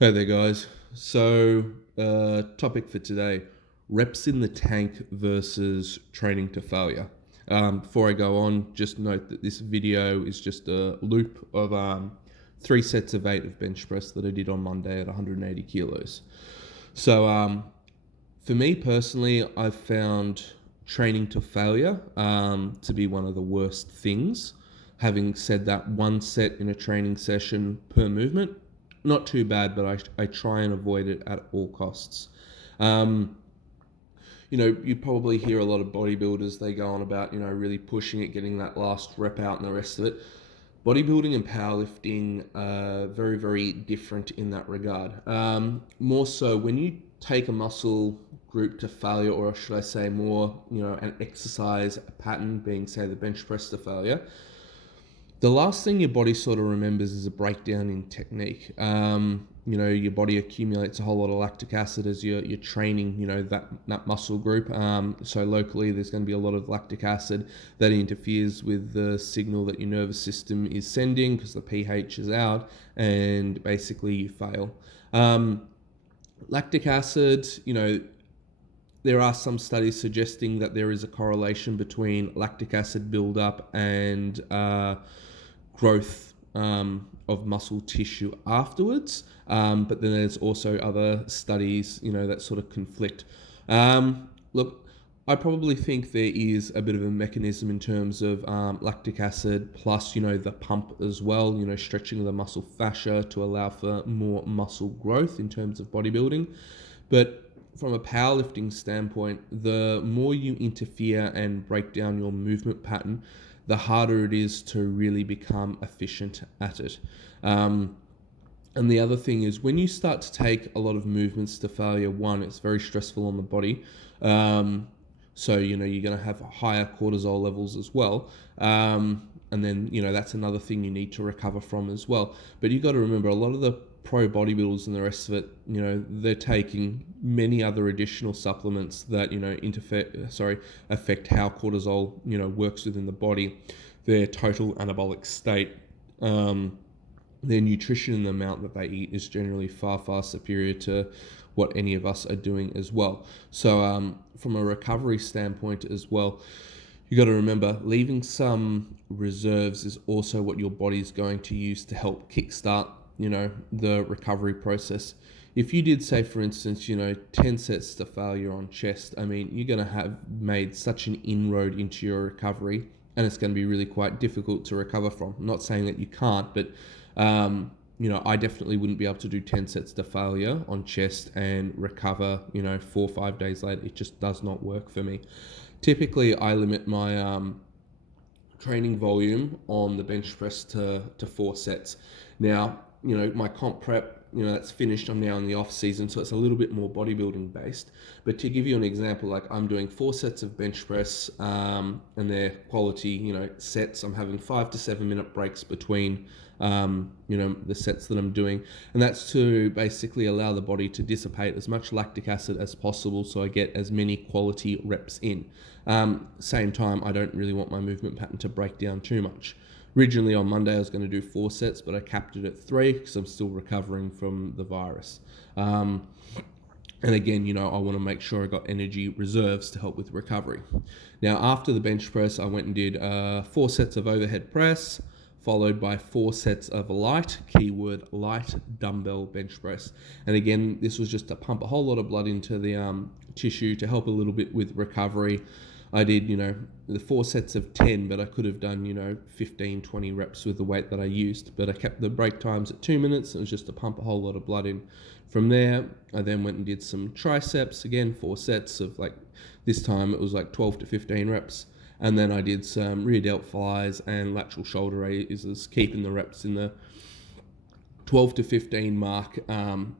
Hey there, guys. Topic for today: reps in the tank versus training to failure. Before I go on, just note that this video is just a loop of 3 sets of 8 of bench press that I did on Monday at 180 kilos. For me personally, I've found training to failure to be one of the worst things. Having said that, 1 set in a training session per movement, not too bad, but I try and avoid it at all costs. Um, you probably hear a lot of bodybuilders, they go on about, really pushing it, getting that last rep out and the rest of it. Bodybuilding and powerlifting are very, very different in that regard. More so when you take a muscle group to failure, or should I say more, an exercise pattern being, say, the bench press to failure, the last thing your body sort of remembers is a breakdown in technique. Your body accumulates a whole lot of lactic acid as you're training, that muscle group. So locally, there's going to be a lot of lactic acid that interferes with the signal that your nervous system is sending because the pH is out, and basically you fail. Lactic acid, there are some studies suggesting that there is a correlation between lactic acid buildup and growth of muscle tissue afterwards. But then there's also other studies, that sort of conflict. Look, I probably think there is a bit of a mechanism in terms of lactic acid plus, the pump as well, stretching the muscle fascia to allow for more muscle growth in terms of bodybuilding. But from a powerlifting standpoint, the more you interfere and break down your movement pattern, the harder it is to really become efficient at it. And the other thing is when you start to take a lot of movements to failure, one, it's very stressful on the body. So, you're going to have higher cortisol levels as well. And then, that's another thing you need to recover from as well. But you've got to remember a lot of the pro bodybuilders and the rest of it, they're taking many other additional supplements that, affect how cortisol, works within the body, their total anabolic state. Their nutrition and the amount that they eat is generally far, far superior to what any of us are doing as well. So from a recovery standpoint as well, you got to remember leaving some reserves is also what your body's going to use to help kickstart, the recovery process. If you did say, for instance, 10 sets to failure on chest, I mean, you're going to have made such an inroad into your recovery, and it's going to be really quite difficult to recover from. I'm not saying that you can't, but I definitely wouldn't be able to do 10 sets to failure on chest and recover, 4 or 5 days later. It just does not work for me. Typically, I limit my training volume on the bench press to 4 sets. Now, my comp prep, that's finished. I'm now in the off season, so it's a little bit more bodybuilding based. But to give you an example, like I'm doing 4 sets of bench press, and they're quality, sets. I'm having 5 to 7 minute breaks between, the sets that I'm doing, and that's to basically allow the body to dissipate as much lactic acid as possible, so I get as many quality reps in. Same time, I don't really want my movement pattern to break down too much. Originally on Monday I was going to do 4 sets, but I capped it at 3 because I'm still recovering from the virus. And again, I want to make sure I got energy reserves to help with recovery. Now, after the bench press, I went and did 4 sets of overhead press, followed by 4 sets of light, keyword light, dumbbell bench press. And again, this was just to pump a whole lot of blood into the tissue to help a little bit with recovery. I did, the 4 sets of 10, but I could have done, 15, 20 reps with the weight that I used. But I kept the break times at 2 minutes. It was just to pump a whole lot of blood in. From there, I then went and did some triceps, again, 4 sets of this time it was 12 to 15 reps. And then I did some rear delt flies and lateral shoulder raises, keeping the reps in the 12 to 15 mark,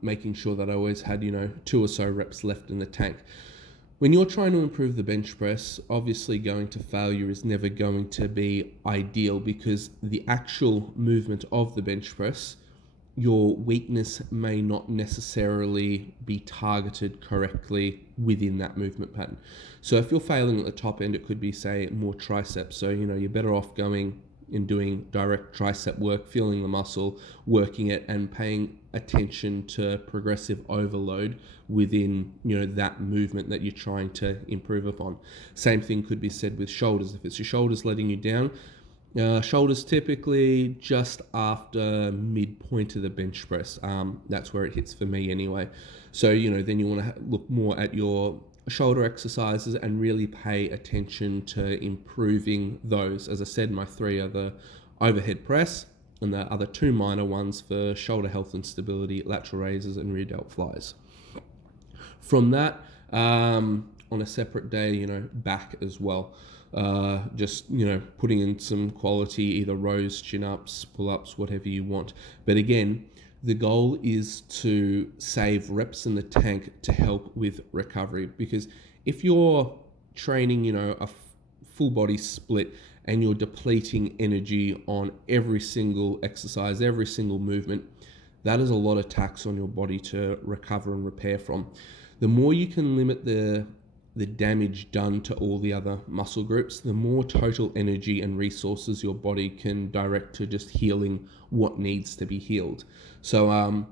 making sure that I always had, 2 or so reps left in the tank. When you're trying to improve the bench press, obviously going to failure is never going to be ideal because the actual movement of the bench press, your weakness may not necessarily be targeted correctly within that movement pattern. So if you're failing at the top end, it could be, say, more triceps. So, you're better off going in doing direct tricep work, feeling the muscle, working it, and paying attention to progressive overload within, you know, that movement that you're trying to improve upon. Same thing could be said with shoulders. If it's your shoulders letting you down, shoulders typically just after midpoint of the bench press. That's where it hits for me anyway. So, you know, then you want to look more at your shoulder exercises and really pay attention to improving those. As I said, my 3 are the overhead press, and the other 2 minor ones for shoulder health and stability, lateral raises and rear delt flies. From that, on a separate day, you know, back as well. Just, you know, putting in some quality, either rows, chin-ups, pull-ups, whatever you want. But again, the goal is to save reps in the tank to help with recovery, because if you're training, you know, a full body split and you're depleting energy on every single exercise, every single movement, that is a lot of tax on your body to recover and repair from. The more you can limit the damage done to all the other muscle groups, the more total energy and resources your body can direct to just healing what needs to be healed. So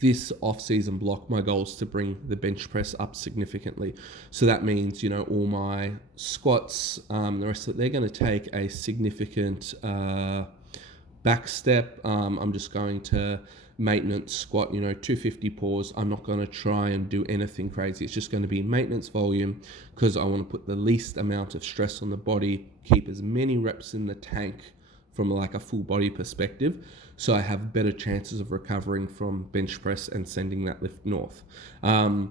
this off-season block, my goal is to bring the bench press up significantly. So that means, you know, all my squats, the rest of it, they're going to take a significant back step. I'm just going to maintenance squat, you know, 250 pause. I'm not going to try and do anything crazy. It's just going to be maintenance volume, because I want to put the least amount of stress on the body, keep as many reps in the tank from like a full body perspective, so I have better chances of recovering from bench press and sending that lift north. I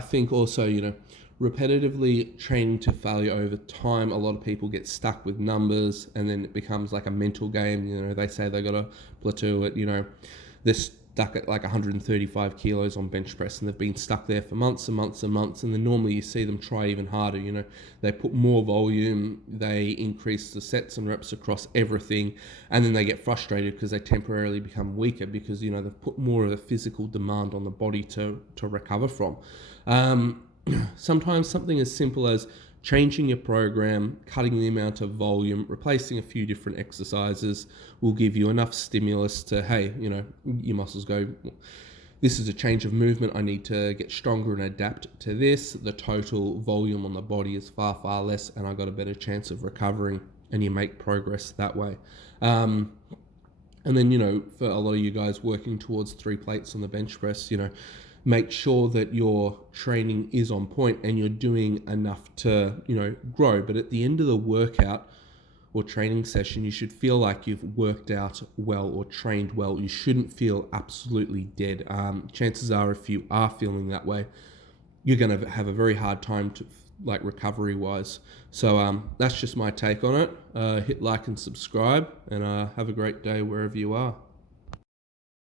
think also, you know, repetitively training to failure over time. A lot of people get stuck with numbers, and then it becomes like a mental game. You know, they say they got to plateau at, you know, they're stuck at like 135 kilos on bench press, and they've been stuck there for months and months and months. And then normally you see them try even harder. You know, they put more volume, they increase the sets and reps across everything, and then they get frustrated because they temporarily become weaker, because, you know, they've put more of a physical demand on the body to recover from. Sometimes something as simple as changing your program, cutting the amount of volume, replacing a few different exercises will give you enough stimulus to, hey, you know, your muscles go, this is a change of movement, I need to get stronger and adapt to this. The total volume on the body is far, far less, and I got a better chance of recovering, and you make progress that way. And then, you know, for a lot of you guys working towards 3 plates on the bench press, you know, make sure that your training is on point and you're doing enough to, you know, grow. But at the end of the workout or training session, you should feel like you've worked out well or trained well. You shouldn't feel absolutely dead. Chances are, if you are feeling that way, you're going to have a very hard time to, like, recovery wise. So that's just my take on it. Hit like and subscribe, and have a great day wherever you are.